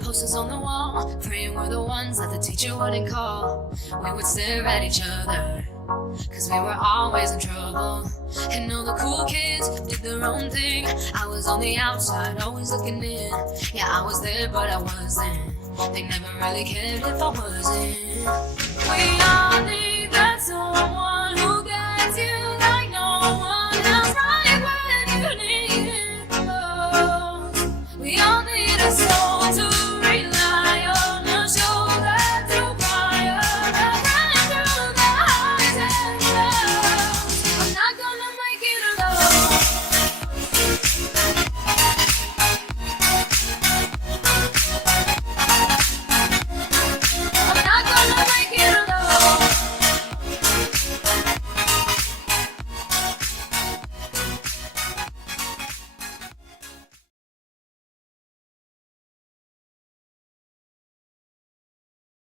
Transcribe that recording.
posters on the wall, praying we're the ones that the teacher wouldn't call. We would stare at each other, cause we were always in trouble. And all the cool kids did their own thing. I was on the outside, always looking in. Yeah, I was there, but I wasn't. They never really cared if I wasn't. We all need that someone.